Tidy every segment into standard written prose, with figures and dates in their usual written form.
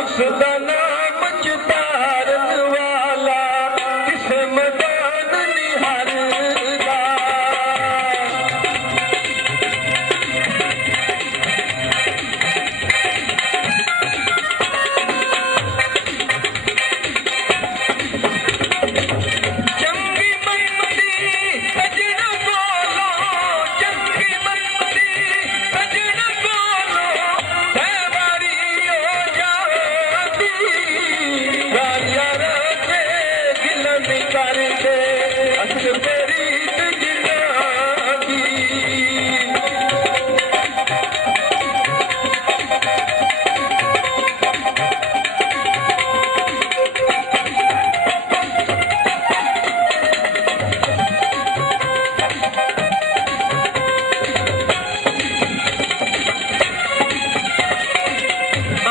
उसका नाम चितारन वाला किसे मदान निहारदा चंगी मनमती सजन बोलो चंगी मनमती सजन बोलो सहवारी हो जाती यार यार से गिलन कर दे अस तेरी जिंदगी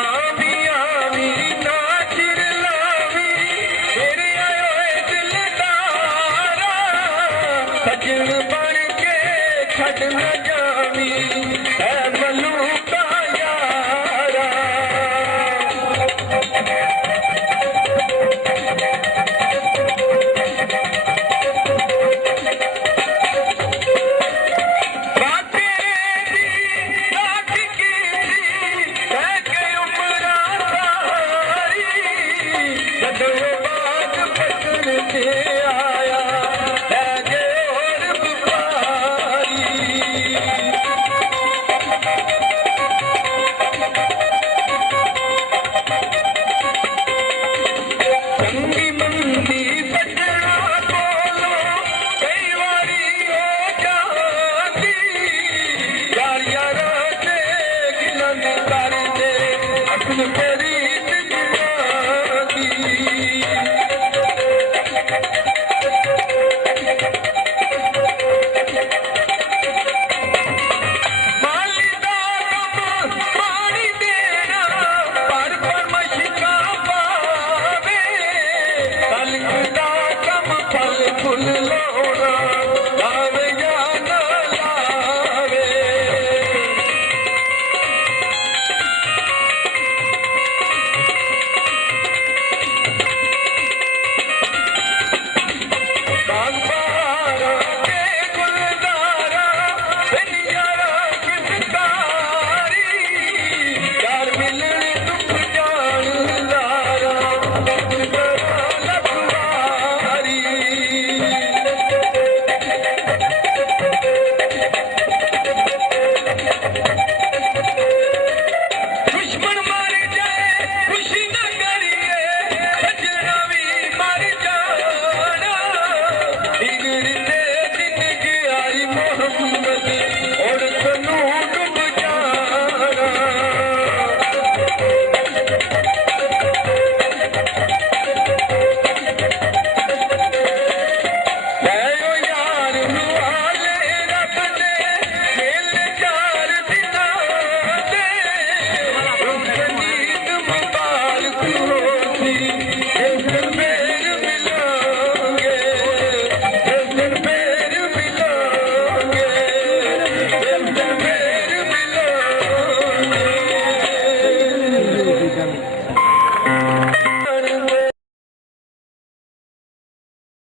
आवी आवी नाच लावी तेरे आए दिल तारा सजन बन के छड़ न जावी ऐ मलूका यारा बातें दी रात की है के उमरा सारी जदों बात पकड़ के आया है जे और व्यापारी चंगी मंदी सजना बोलो कई वारी हो जाती यार यार से गिलन कर दे असल तेरी जिंदगी मालिदा कम पानी देना पर मशका पावे कलक दा कम फल फुल